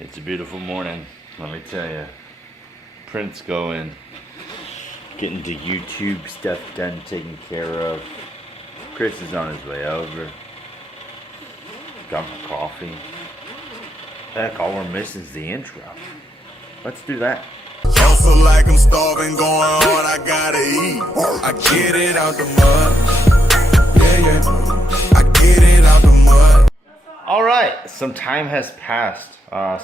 It's a beautiful morning, let me tell you. Print's going, getting the YouTube stuff done, taken care of. Chris is on his way over. Got my coffee. Heck, all we're missing is the intro. Let's do that. Also like I'm starving, going hard, I gotta eat. I get it out the mud. Yeah. I get it out the mud. Alright, some time has passed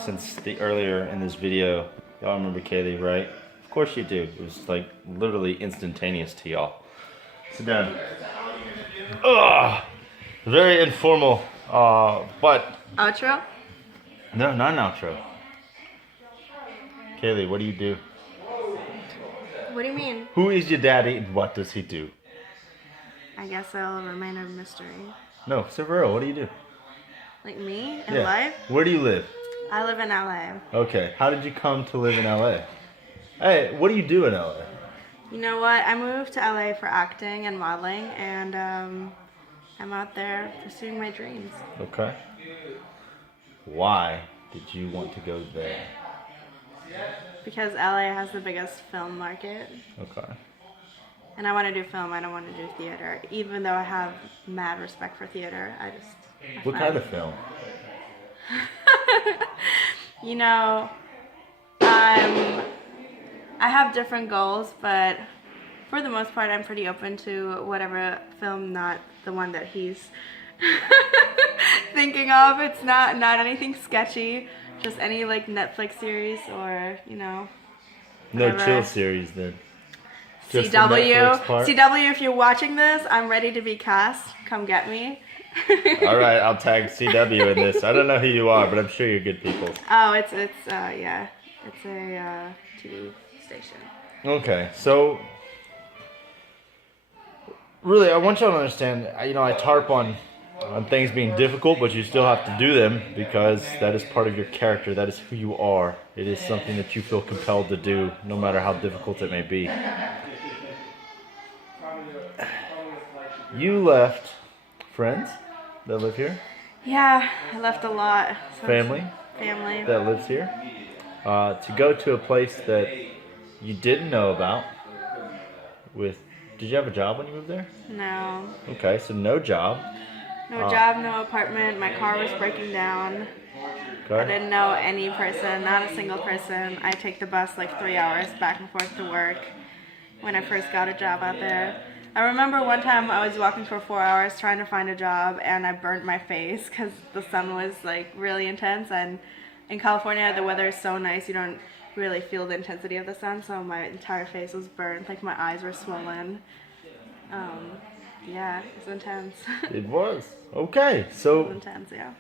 since the earlier in this video. Y'all remember Kaylee, right? Of course you do. It was like literally instantaneous to y'all. Sit down. Ugh! Very informal, but... Outro? No, not an outro. Kaylee, what do you do? What do you mean? Who is your daddy and what does he do? I guess I'll remain a mystery. No, so for real, what do you do? Like me? In life? Where do you live? I live in LA. Okay, how did you come to live in LA? Hey, what do you do in LA? You know what? I moved to LA for acting and modeling, and I'm out there pursuing my dreams. Okay. Why did you want to go there? Because LA has the biggest film market. Okay. And I want to do film, I don't want to do theater. Even though I have mad respect for theater, What kind of film? You know, I have different goals, but for the most part, I'm pretty open to whatever film, not the one that he's thinking of. It's not anything sketchy, just any like Netflix series or, you know, whatever. No chill series then. Just the CW. Netflix part? CW, if you're watching this, I'm ready to be cast. Come get me. Alright, I'll tag CW in this. I don't know who you are, but I'm sure you're good people. Oh, it's yeah. It's a TV station. Okay, so really, I want y'all to understand, I harp on things being difficult, but you still have to do them because that is part of your character. That is who you are. It is something that you feel compelled to do, no matter how difficult it may be. You left friends that live here? Yeah, I left a lot. So Family that lives here? To go to a place that you didn't know about did you have a job when you moved there? No. Okay, so no job. No job, no apartment. My car was breaking down. Okay. I didn't know any person, not a single person. I take the bus like 3 hours back and forth to work when I first got a job out there. I remember one time I was walking for 4 hours trying to find a job and I burnt my face because the sun was like really intense, and in California the weather is so nice you don't really feel the intensity of the sun, so my entire face was burnt, like my eyes were swollen. Yeah, it was intense. It was. Okay, so It was intense, yeah.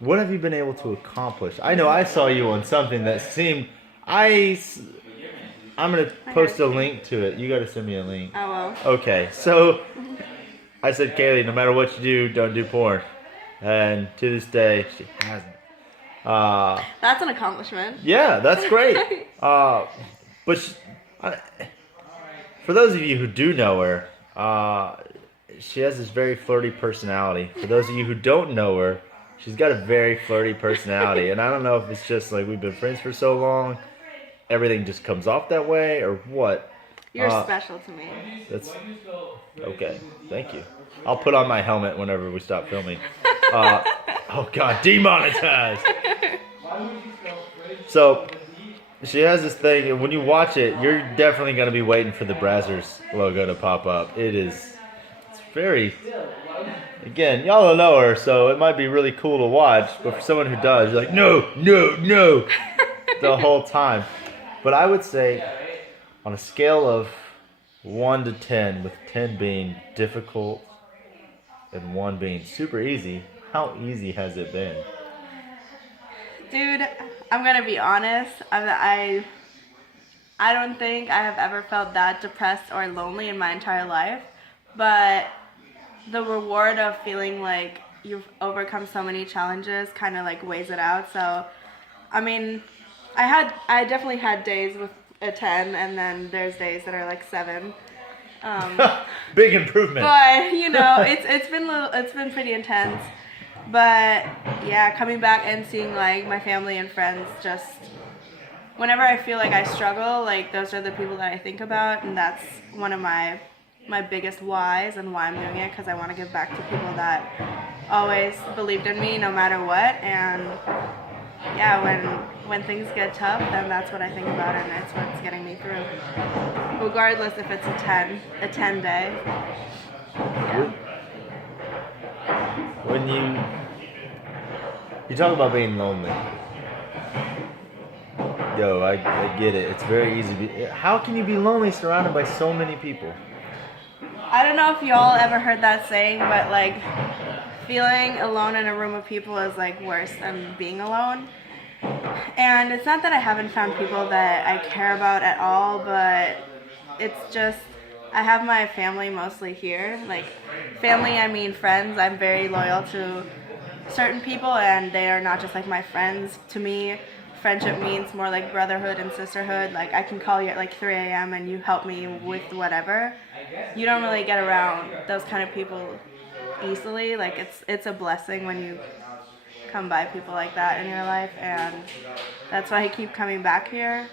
what have you been able to accomplish? I know I saw you on something that seemed, I'm going to post a link to it. You got to send me a link. I will. Okay, so I said, Kaylee, no matter what you do, don't do porn. And to this day, she hasn't. That's an accomplishment. Yeah, that's great. But for those of you who do know her, she has this very flirty personality. For those of you who don't know her, she's got a very flirty personality. And I don't know if it's just like we've been friends for so long, everything just comes off that way, or what. You're special to me. That's okay. Thank you. I'll put on my helmet whenever we stop filming. Oh God, demonetized. So she has this thing, and when you watch it, you're definitely going to be waiting for the Brazzers logo to pop up. It's very, again, y'all don't know her, so it might be really cool to watch, but for someone who does, you're like, no, the whole time. But I would say, on a scale of 1 to 10, with 10 being difficult and 1 being super easy, how easy has it been? Dude, I'm gonna be honest. I don't think I have ever felt that depressed or lonely in my entire life. But the reward of feeling like you've overcome so many challenges kind of like weighs it out. So, I mean, I definitely had days with a 10, and then there's days that are like 7. Big improvement. But you know, it's been pretty intense. But yeah, coming back and seeing like my family and friends, just whenever I feel like I struggle, like those are the people that I think about, and that's one of my biggest whys and why I'm doing it, because I want to give back to people that always believed in me no matter what. And yeah, when things get tough, then that's what I think about, and it's what's getting me through, regardless if it's a 10 day. Yeah. When you talk about being lonely, yo, I get it. It's very easy to be. How can you be lonely surrounded by so many people? I don't know if y'all ever heard that saying, but like feeling alone in a room of people is like worse than being alone. And it's not that I haven't found people that I care about at all, but it's just I have my family mostly here. Like family, I mean friends. I'm very loyal to certain people, and they are not just like my friends. To me, friendship means more like brotherhood and sisterhood. Like I can call you at like 3 a.m. and you help me with whatever. You don't really get around those kind of people easily. Like it's a blessing when you come by people like that in your life, and that's why I keep coming back here.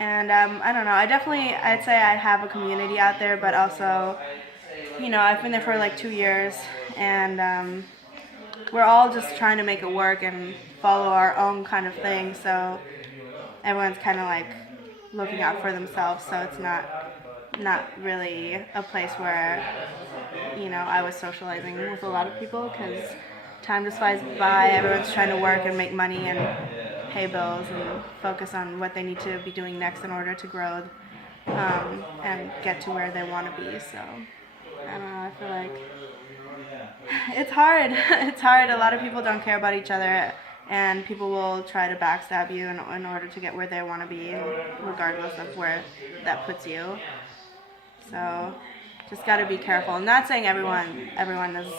And I don't know, I'd say I have a community out there, but also, you know, I've been there for like 2 years, and we're all just trying to make it work and follow our own kind of thing, so everyone's kind of like looking out for themselves, so it's not really a place where, you know, I was socializing with a lot of people, because time just flies by. Everyone's trying to work and make money and pay bills and focus on what they need to be doing next in order to grow and get to where they want to be. So I don't know, I feel like it's hard. It's hard. A lot of people don't care about each other, and people will try to backstab you in order to get where they want to be, regardless of where that puts you. So just got to be careful. I'm not saying everyone is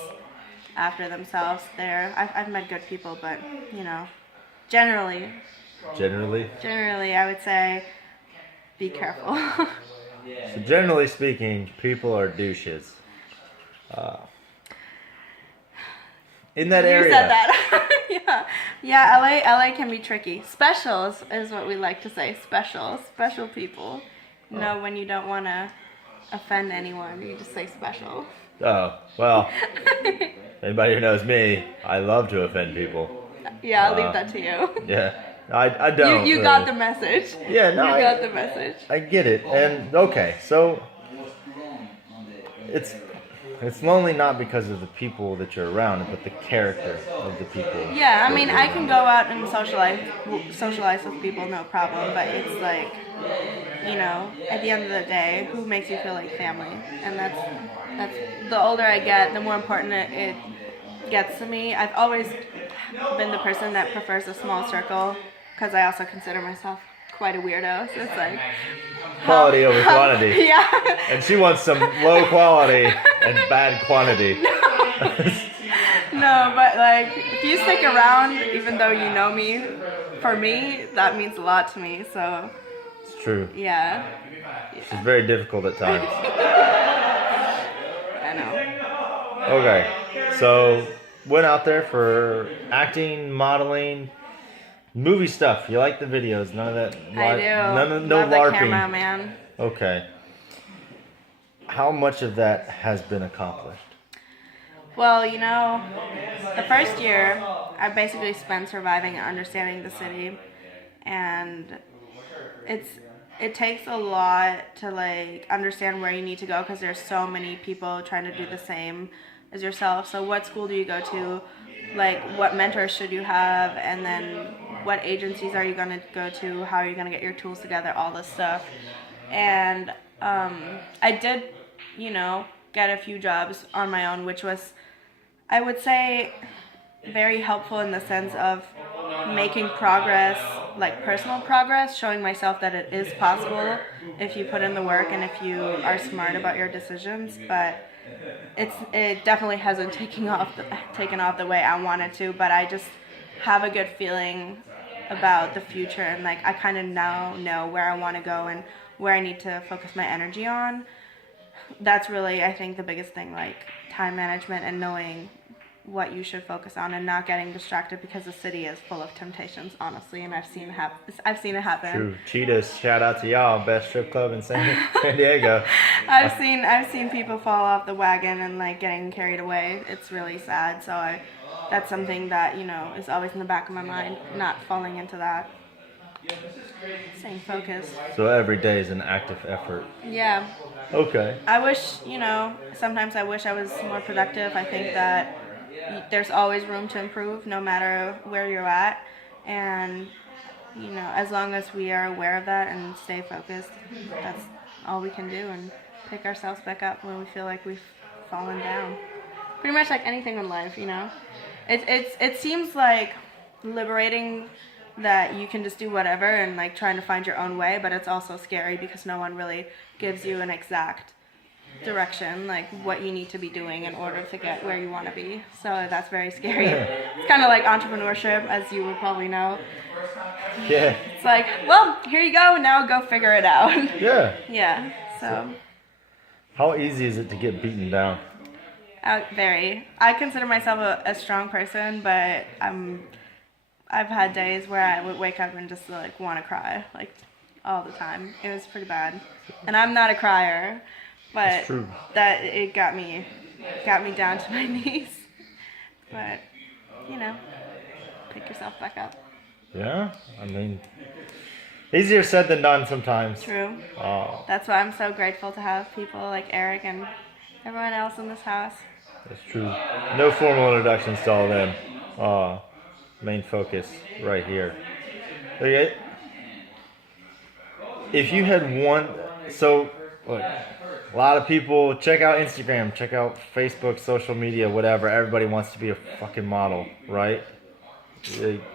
after themselves there. I've met good people, but you know, generally I would say be careful. So generally speaking, people are douches. In that area. You said that. Yeah. LA can be tricky. Specials is what we like to say. Special people. You know, when you don't want to offend anyone, you just say special. Oh, well, anybody who knows me, I love to offend people. Yeah, I'll leave that to you. Yeah, I don't. You really. got the message. Yeah, no, you got the message. I get it. And okay, so it's lonely not because of the people that you're around, but the character of the people. Yeah, I mean, I can go out and socialize with people, no problem. But it's like, you know, at the end of the day, who makes you feel like family? And that's the older I get, the more important it gets to me. I've always been the person that prefers a small circle, because I also consider myself quite a weirdo. So it's like quality over quantity. Yeah. And she wants some low quality and bad quantity. No, but like if you stick around, even though you know me, for me that means a lot to me. So it's true. Yeah. It's very difficult at times. I know. Okay, so went out there for acting, modeling, movie stuff. You like the videos? None of that. I do. No Love the LARPing. camera, man. Okay. How much of that has been accomplished? Well, you know, the first year I basically spent surviving and understanding the city, and it takes a lot to like understand where you need to go, because there's so many people trying to do the same as yourself. So what school do you go to? Like what mentors should you have? And then what agencies are you going to go to? How are you going to get your tools together? All this stuff. And I did, you know, get a few jobs on my own, which was, I would say, very helpful in the sense of making progress, like personal progress, showing myself that it is possible if you put in the work and if you are smart about your decisions. But it definitely hasn't taken off the way I wanted to, but I just have a good feeling about the future, and like I kind of now know where I want to go and where I need to focus my energy on. That's really, I think, the biggest thing, like time management and knowing what you should focus on and not getting distracted because the city is full of temptations, honestly, and I've seen it happen. True. Cheetahs, shout out to y'all, best strip club in San Diego. I've seen people fall off the wagon and like getting carried away. It's really sad. So that's something that, you know, is always in the back of my mind, not falling into that. Staying focused. So every day is an active effort. Yeah. Okay. I wish, you know, sometimes I wish I was more productive. I think that there's always room to improve no matter where you're at. And, you know, as long as we are aware of that and stay focused, that's all we can do, and pick ourselves back up when we feel like we've fallen down. Pretty much like anything in life, you know. It seems like liberating that you can just do whatever and like trying to find your own way, but it's also scary because no one really gives you an exact direction, like what you need to be doing in order to get where you want to be. So that's very scary. It's kind of like entrepreneurship, as you would probably know. Yeah. It's like, well, here you go, now go figure it out. Yeah. Yeah, so. How easy is it to get beaten down? Very. I consider myself a strong person, but I've had days where I would wake up and just like want to cry, like all the time. It was pretty bad, and I'm not a crier, but that it got me down to my knees. But you know, pick yourself back up. Yeah, I mean, easier said than done sometimes. True. Oh, That's why I'm so grateful to have people like Eric and everyone else in this house. that's true. No formal introductions to all of them. Main focus right here. Okay. If you had one, so look, a lot of people check out Instagram, check out Facebook, social media, whatever. Everybody wants to be a fucking model, right?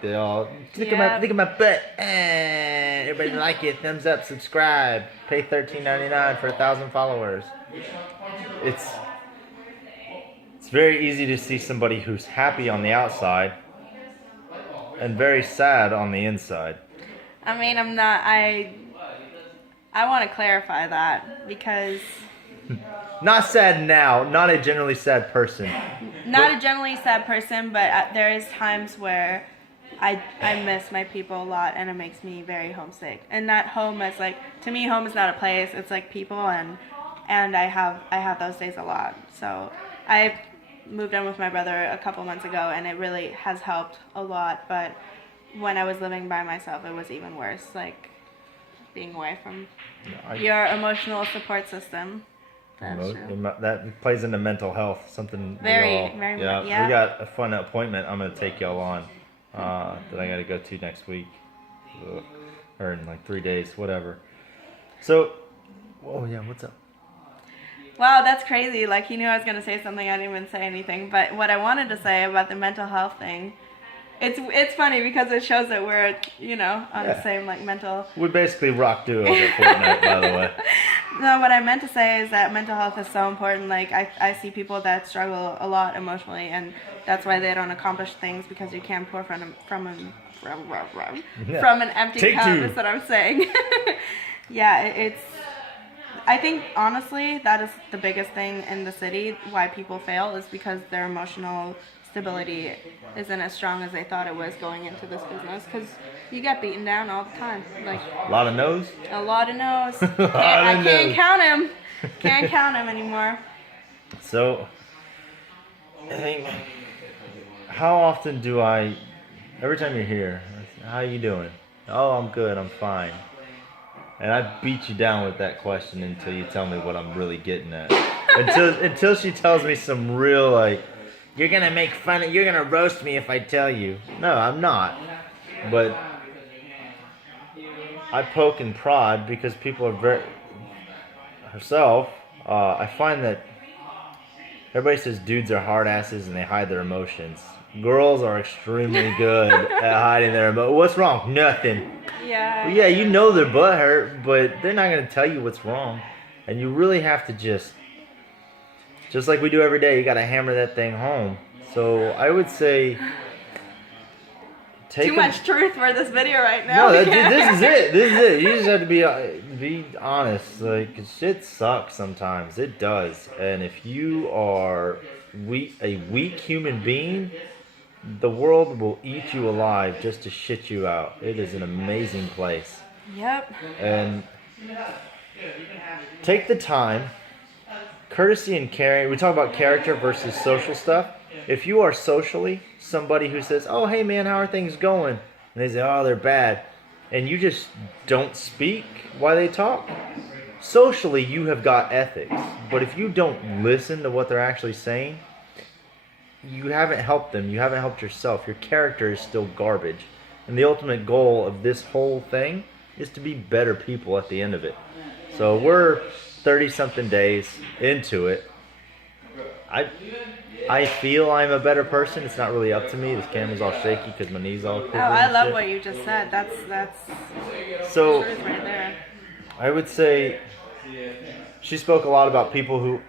They all look at my butt. Everybody like it, thumbs up, subscribe, pay $13.99 for 1,000 followers. It's very easy to see somebody who's happy on the outside and very sad on the inside. I mean, I'm not. I want to clarify that because. Not sad now. Not a generally sad person. Not a generally sad person, but there is times where I miss my people a lot, and it makes me very homesick. And not home as like, to me, home is not a place. It's like people, and I have those days a lot. So I moved in with my brother a couple months ago, and it really has helped a lot. But when I was living by myself, it was even worse, like being away from your emotional support system. That's true. That plays into mental health. Something very yeah. yeah. We got a fun appointment I'm gonna take y'all on that I gotta go to next week, or in like 3 days, whatever. So, oh yeah, what's up? Wow, that's crazy. Like, he knew I was going to say something. I didn't even say anything. But what I wanted to say about the mental health thing, it's funny because it shows that we're, you know, on the same, like, mental... We basically rock duos at Fortnite, by the way. No, what I meant to say is that mental health is so important. Like, I see people that struggle a lot emotionally, and that's why they don't accomplish things, because you can't pour from an empty cup, is what I'm saying. Yeah, it's... I think, honestly, that is the biggest thing in the city, why people fail, is because their emotional stability isn't as strong as they thought it was going into this business, because you get beaten down all the time. Like, a lot of no's? A lot of no's. I can't count him. Can't count him anymore. So, I think, how often every time you're here, how you doing? Oh, I'm good, I'm fine. And I beat you down with that question until you tell me what I'm really getting at. Until she tells me some real, like, you're gonna make fun of, you're gonna roast me if I tell you. No, I'm not. But I poke and prod because people are very, herself, I find that everybody says dudes are hard asses and they hide their emotions. Girls are extremely good at hiding their emotions. What's wrong? Nothing. Yeah. Well, yeah, you know their butt hurt, but they're not going to tell you what's wrong. And you really have to just like we do every day, you got to hammer that thing home. So I would say... Too much truth for this video right now. No, this is it. This is it. You just have to be honest. Like, shit sucks sometimes. It does. And if you are a weak human being, the world will eat you alive just to shit you out. It is an amazing place. Yep. And take the time, courtesy and caring. We talk about character versus social stuff. If you are socially somebody who says, "Oh, hey man, how are things going?" and they say, "Oh, they're bad," and you just don't speak while they talk, socially you have got ethics. But if you don't listen to what they're actually saying, you haven't helped them. You haven't helped yourself. Your character is still garbage. And the ultimate goal of this whole thing is to be better people at the end of it. So we're 30-something days into it. I feel I'm a better person. It's not really up to me. This camera's all shaky because my knees all quiver. Oh, I and love shit. what you just said. That's So truth right there. I would say she spoke a lot about people who.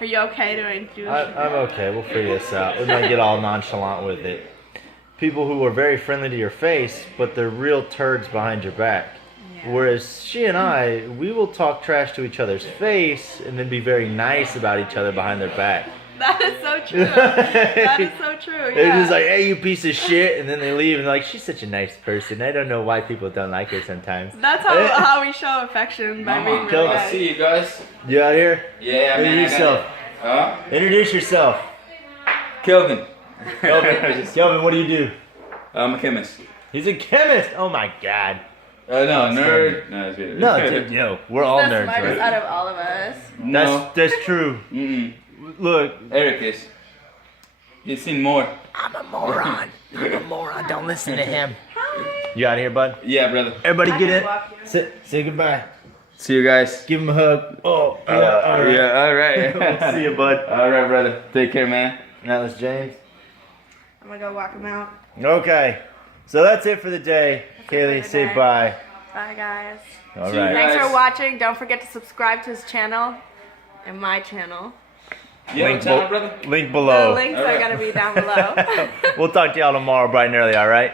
Are you okay doing? I'm okay. We'll figure this out. We might get all nonchalant with it. People who are very friendly to your face, but they're real turds behind your back. Yeah. Whereas she and I, we will talk trash to each other's face and then be very nice about each other behind their back. That is so true. That is so true. Yeah. They're just like, "Hey, you piece of shit," and then they leave and they're like, "She's such a nice person. I don't know why people don't like her sometimes." That's how we show affection by being really Kelvin, nice. See you guys. You out here? Yeah, man. Introduce yourself. Huh? Introduce yourself. Kelvin. Kelvin, what do you do? I'm a chemist. He's a chemist. Oh my god. No, nerd. No, it's good. No, dude, yo, we're all the nerds, smartest right? out of all of us. No. That's true. Mm-mm. Look, Eric is. He's seen more. I'm a moron. Don't listen to him. You out here, bud? Yeah, brother. Everybody I get can it. walk you. Say goodbye. See you guys. Give him a hug. Oh, yeah, all right. Yeah, all right. See you, bud. All right, brother. Take care, man. That was James. I'm gonna go walk him out. Okay, so that's it for the day. That's it Kaylee, for the say day. bye. Bye, guys. All See you right. guys. Thanks for watching. Don't forget to subscribe to his channel and my channel. You have a channel, brother? Link The below. links All are right. gonna be down below. We'll talk to y'all tomorrow bright and early, all right?